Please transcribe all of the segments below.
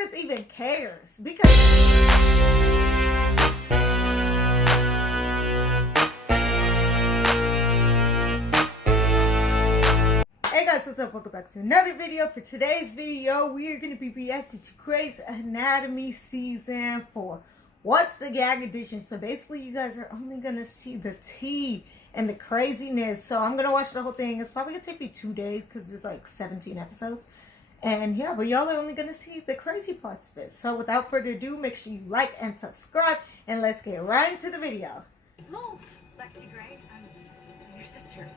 Meredith even cares. Because hey guys, what's up? Welcome back to another video. For today's video, we are going to be reacting to Grey's Anatomy Season 4. What's the gag edition? So basically, you guys are only going to see the tea and the craziness. So I'm going to watch the whole thing. It's probably going to take me 2 days because there's like 17 episodes. And yeah, but y'all are only going to see the crazy parts of it. So without further ado, make sure you like and subscribe. And let's get right into the video. Oh, Lexi Grey, I'm your sister.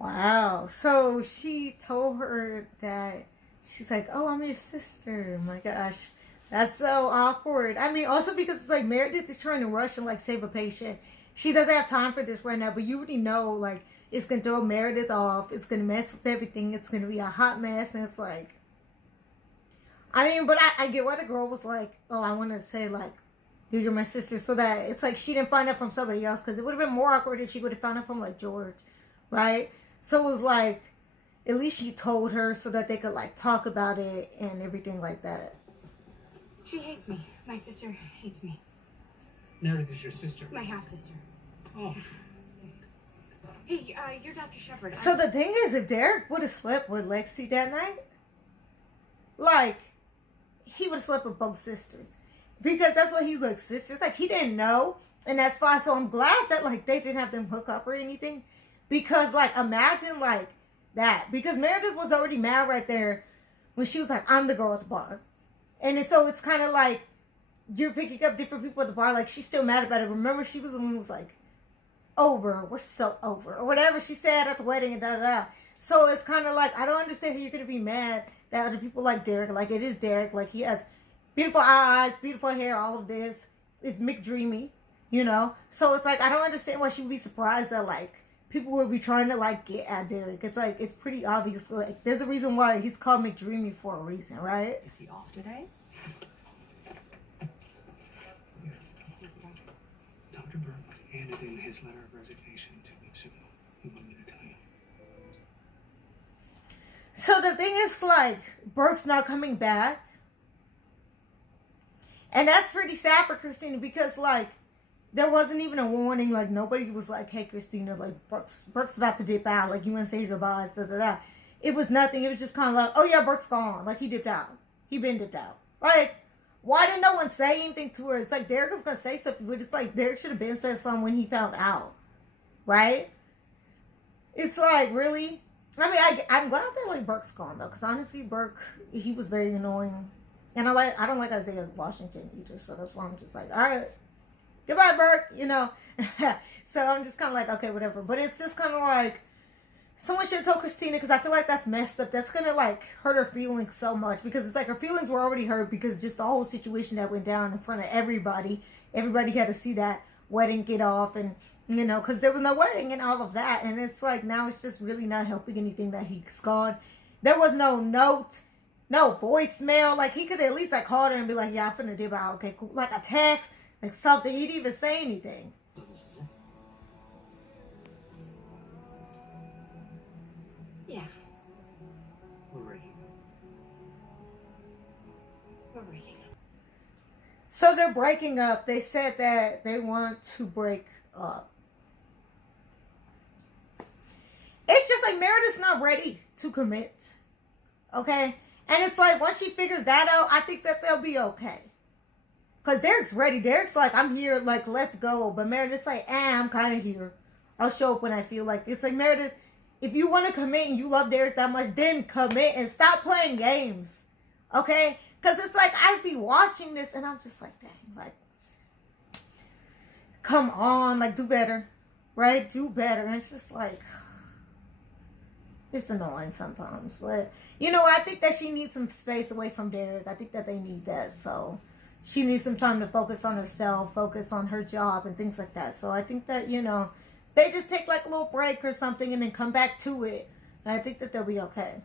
Wow. So she told her that she's like, oh, I'm your sister. My gosh. That's so awkward. I mean, also because it's like Meredith is trying to rush and like save a patient. She doesn't have time for this right now, but you already know like it's going to throw Meredith off. It's going to mess with everything. It's going to be a hot mess. And it's like, I mean, but I get why the girl was like, oh, I want to say like, you're my sister. So that it's like she didn't find out from somebody else. Because it would have been more awkward if she would have found out from like George. Right? So it was like, at least she told her so that they could like talk about it and everything like that. She hates me. My sister hates me. Meredith is your sister. My half-sister. Oh. Hey, you're Dr. Shepard. So the thing is, if Derek would have slept with Lexi that night, like, he would have slept with both sisters. Because that's what he's like, sisters. Like, he didn't know, and that's fine. So I'm glad that, like, they didn't have them hook up or anything. Because, like, imagine, like, that. Because Meredith was already mad right there when she was like, I'm the girl at the bar. And so it's kind of like you're picking up different people at the bar. Like, she's still mad about it. Remember, she was the one who was like, over. We're so over. Or whatever she said at the wedding and da-da-da. So it's kind of like, I don't understand how you're going to be mad that other people like Derek. Like, it is Derek. Like, he has beautiful eyes, beautiful hair, all of this. It's McDreamy, you know? So it's like, I don't understand why she would be surprised that, like, people would be trying to, like, get at Derek. It's like, it's pretty obvious. Like, there's a reason why he's called McDreamy for a reason, right? Is he off today? Dr. Burke handed in his letter of resignation 2 weeks ago. He wanted me to tell you. So the thing is, like, Burke's not coming back. And that's pretty sad for Christina because, like, there wasn't even a warning. Like, nobody was like, hey, Christina, like, Burke's about to dip out. Like, you want to say your goodbyes, da-da-da. It was nothing. It was just kind of like, oh, yeah, Burke's gone. Like, he dipped out. He been dipped out. Like, why didn't no one say anything to her? It's like, Derek was going to say something, but it's like, Derek should have been said something when he found out. Right? It's like, really? I mean, I'm glad that, like, Burke's gone, though. Because, honestly, Burke, he was very annoying. And I don't like Isaiah Washington either. So that's why I'm just like, all right. Goodbye, Burke, you know. So I'm just kind of like, okay, whatever. But it's just kind of like, someone should have told Christina, because I feel like that's messed up. That's going to, like, hurt her feelings so much. Because it's like her feelings were already hurt because just the whole situation that went down in front of everybody. Everybody had to see that wedding get off and, you know, because there was no wedding and all of that. And it's like, now it's just really not helping anything that he's gone. There was no note, no voicemail. Like, he could at least, like, call her and be like, yeah, I'm finna dip out. Okay, cool. Like, a text. Like something. He didn't even say anything. Yeah, We're breaking up. we're breaking up. So they're breaking up. They said that they want to break up. It's just like Meredith's not ready to commit. Okay? And it's like once she figures that out, I think that they'll be okay. Because Derek's ready. Derek's like, I'm here, like, let's go. But Meredith's like, I'm kind of here. I'll show up when I feel like. It's like, Meredith, if you want to commit and you love Derek that much, then commit and stop playing games. Okay? Because it's like, I'd be watching this and I'm just like, dang, like, come on, like, do better. Right? Do better. And it's just like, it's annoying sometimes. But, you know, I think that she needs some space away from Derek. I think that they need that, so she needs some time to focus on herself, focus on her job and things like that. So I think that, you know, they just take like a little break or something and then come back to it. And I think that they'll be okay.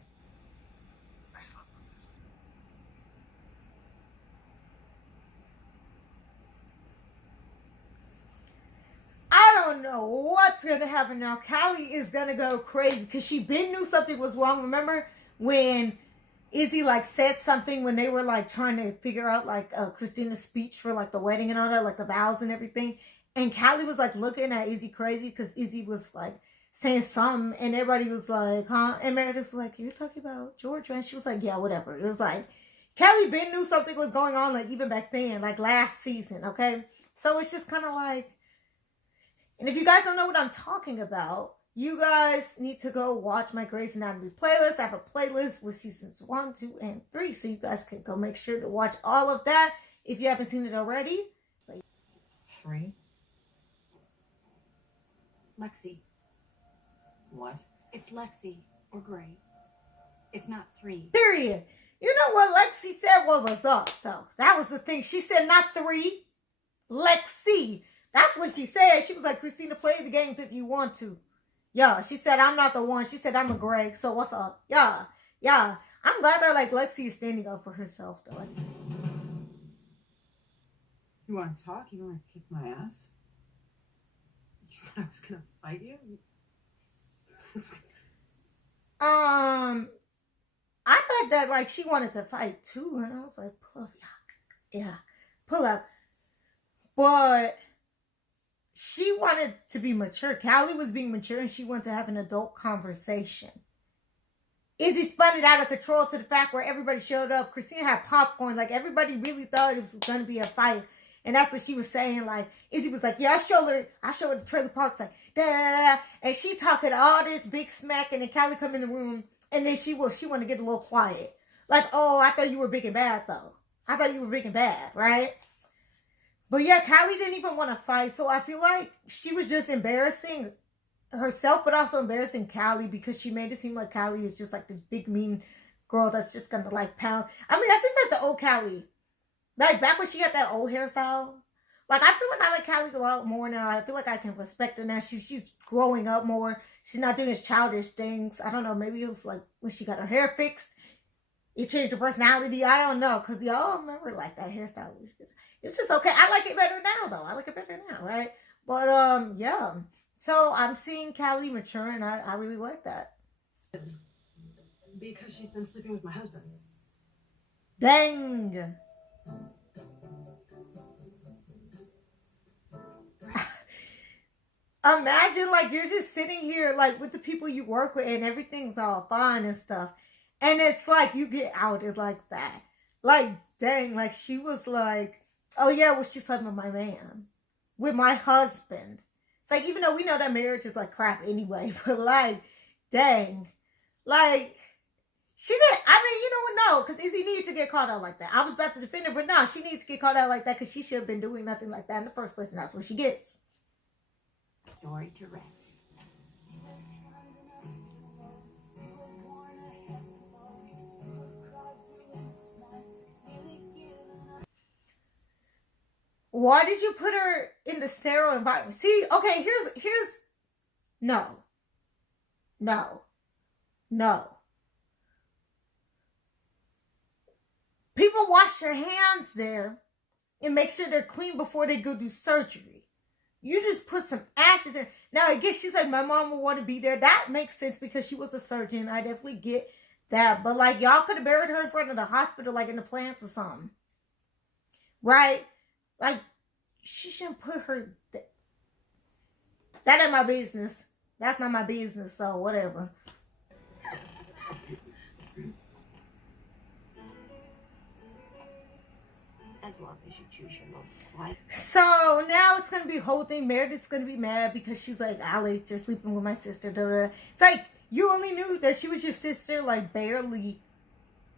I slept with this. I don't don't know what's gonna happen now. Callie is gonna go crazy because she been knew something was wrong. Remember when Izzy like said something when they were like trying to figure out like Christina's speech for like the wedding and all that, like the vows and everything. And Callie was like looking at Izzy crazy because Izzy was like saying something and everybody was like, huh? And Meredith was like, you're talking about Georgia? And she was like, yeah, whatever. It was like Callie Ben knew something was going on like even back then, like last season, okay? So it's just kind of like, and if you guys don't know what I'm talking about, you guys need to go watch my Grey's Anatomy playlist. I have a playlist with seasons 1, 2, and 3. So you guys can go make sure to watch all of that if you haven't seen it already. 3? Lexi. What? It's Lexi or Gray. It's not 3. Period. You know what Lexi said? What was up, though? That was the thing. She said not 3. Lexi. That's what she said. She was like, Christina, play the games if you want to. Yeah, she said, I'm not the one. She said, I'm a Greg. So what's up? Yeah. I'm glad that like Lexi is standing up for herself though. Like, You want to talk? You want to kick my ass? You thought I was going to fight you? I thought that like she wanted to fight too, and I was like, pull up, yeah, pull up. But she wanted to be mature. Callie was being mature and she wanted to have an adult conversation. Izzy spun it out of control to the fact where everybody showed up. Christina had popcorn. Like, everybody really thought it was going to be a fight. And that's what she was saying. Like, Izzy was like, yeah, I showed her the trailer park. Like, da da da. And she talking all this big smack. And then Callie come in the room. And then she wanted to get a little quiet. Like, oh, I thought you were big and bad, though. I thought you were big and bad, right? But yeah, Callie didn't even want to fight. So I feel like she was just embarrassing herself, but also embarrassing Callie because she made it seem like Callie is just like this big mean girl that's just gonna like pound. I mean, that seems like the old Callie. Like back when she had that old hairstyle. Like I feel like I like Callie a lot more now. I feel like I can respect her now. She's growing up more. She's not doing as childish things. I don't know. Maybe it was like when she got her hair fixed, it changed her personality. I don't know. Because y'all remember like that hairstyle. It was just okay. I like it better now though. I like it better now, right? But yeah. So I'm seeing Callie mature and I really like that. Because she's been sleeping with my husband. Dang. Imagine like you're just sitting here like with the people you work with and everything's all fine and stuff. And it's like you get outed like that. Like, dang, like she was like, oh yeah, well she slept with my man. With my husband. It's like, even though we know that marriage is like crap anyway, but like, dang. Like, she didn't, I mean, you don't know, because Izzy needed to get called out like that. I was about to defend her, but no, she needs to get called out like that because she should have been doing nothing like that in the first place, and that's what she gets. Dory to rest. Why did you put her in the sterile environment? See, okay, here's, no. People wash their hands there and make sure they're clean before they go do surgery. You just put some ashes in. Now, I guess she's like, my mom would want to be there. That makes sense because she was a surgeon. I definitely get that. But like, y'all could have buried her in front of the hospital, like in the plants or something. Right? Like, she shouldn't put her... That ain't my business. That's not my business, so whatever. As long as you choose your moments, right? So now it's going to be a whole thing. Meredith's going to be mad because she's like, Alex, you're sleeping with my sister. Da, da, da. It's like, you only knew that she was your sister, like, barely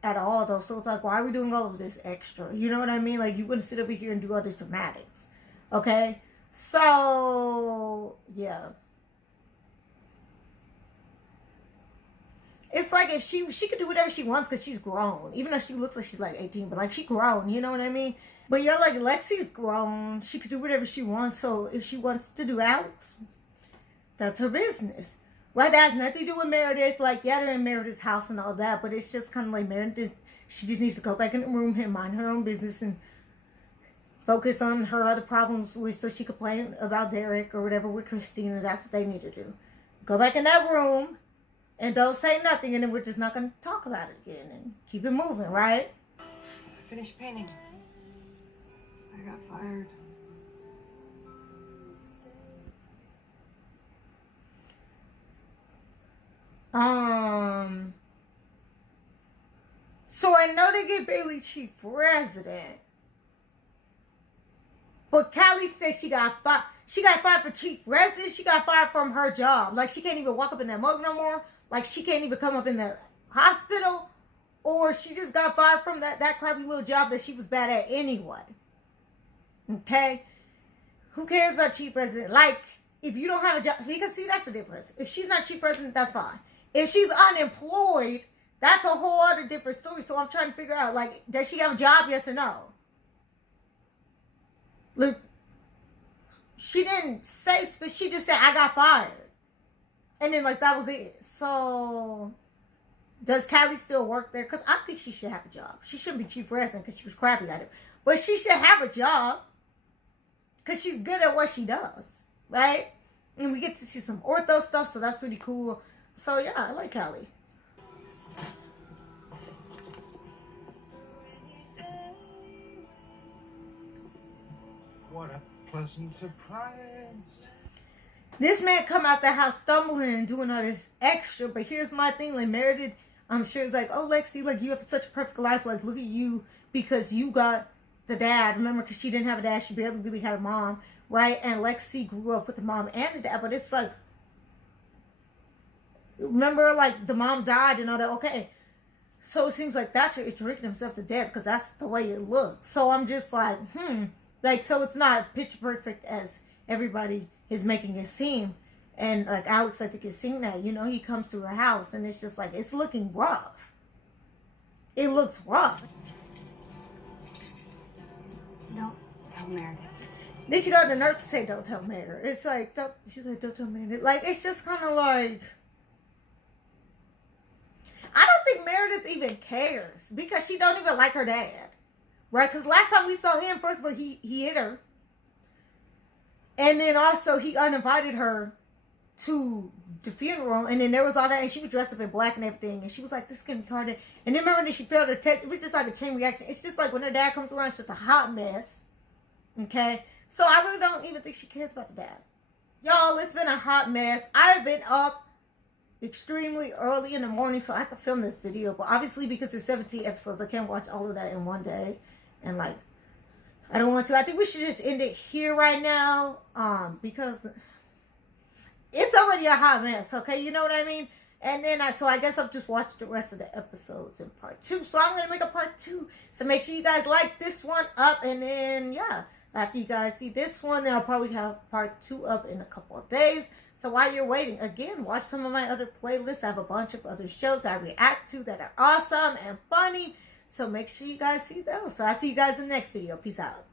at all, though. So it's like, why are we doing all of this extra? You know what I mean? Like, you wouldn't sit over here and do all this dramatics. Okay? So, yeah. It's like if she could do whatever she wants because she's grown. Even though she looks like she's like 18. But like she grown. You know what I mean? But you're like, Lexi's grown. She could do whatever she wants. So if she wants to do Alex, that's her business. Right? That has nothing to do with Meredith. Like, yeah, they're in Meredith's house and all that. But it's just kind of like Meredith. She just needs to go back in the room and mind her own business and focus on her other problems so she could complain about Derek or whatever with Christina. That's what they need to do. Go back in that room and don't say nothing, and then we're just not going to talk about it again and keep it moving, right? I finished painting. I got fired. So I know they get Bailey chief resident, but Callie said she got fired. She got fired for chief resident. She got fired from her job. Like, she can't even walk up in that mug no more. Like, she can't even come up in the hospital. Or she just got fired from that crappy little job that she was bad at anyway. Okay? Who cares about chief resident? Like, if you don't have a job, because see, that's the difference. If she's not chief resident, that's fine. If she's unemployed, that's a whole other different story. So I'm trying to figure out, like, does she have a job, yes or no? Look, she didn't say, but she just said, I got fired. And then, like, that was it. So, does Callie still work there? Because I think she should have a job. She shouldn't be chief resident because she was crappy at it. But she should have a job because she's good at what she does, right? And we get to see some ortho stuff, so that's pretty cool. So, yeah, I like Callie. What a pleasant surprise. This man come out the house stumbling and doing all this extra, but here's my thing, like Meredith, I'm sure is like, oh, Lexi, like, you have such a perfect life, like, look at you, because you got the dad, remember, because she didn't have a dad, she barely really had a mom, right, and Lexi grew up with the mom and the dad, but it's like, remember, like, the mom died and all that, okay, so it seems like Thatcher is drinking himself to death, because that's the way it looks, so I'm just like, like, so it's not pitch perfect as everybody is making it seem. And like Alex, I think, is seeing that, you know, he comes to her house and it's just like, it's looking rough. It looks rough. Don't tell Meredith. Then she got the nerve to say, don't tell Meredith. It's like, she's like, don't tell Meredith. Like, it's just kind of like, I don't think Meredith even cares because she don't even like her dad. Right? Because last time we saw him, first of all, he hit her. And then also he uninvited her to the funeral. And then there was all that. And she was dressed up in black and everything. And she was like, this is going to be hard. And then remember that she failed her test. It was just like a chain reaction. It's just like when her dad comes around, it's just a hot mess. Okay? So I really don't even think she cares about the dad. Y'all, it's been a hot mess. I've been up extremely early in the morning so I could film this video. But obviously because there's 17 episodes, I can't watch all of that in one day. And like, I don't want to. I think we should just end it here right now. Because it's already a hot mess, okay? You know what I mean? And then so I guess I'll just watch the rest of the episodes in part 2. So I'm going to make a part 2. So make sure you guys like this one up. And then, yeah, after you guys see this one, then I'll probably have part 2 up in a couple of days. So while you're waiting, again, watch some of my other playlists. I have a bunch of other shows that I react to that are awesome and funny. So make sure you guys see those. So I'll see you guys in the next video. Peace out.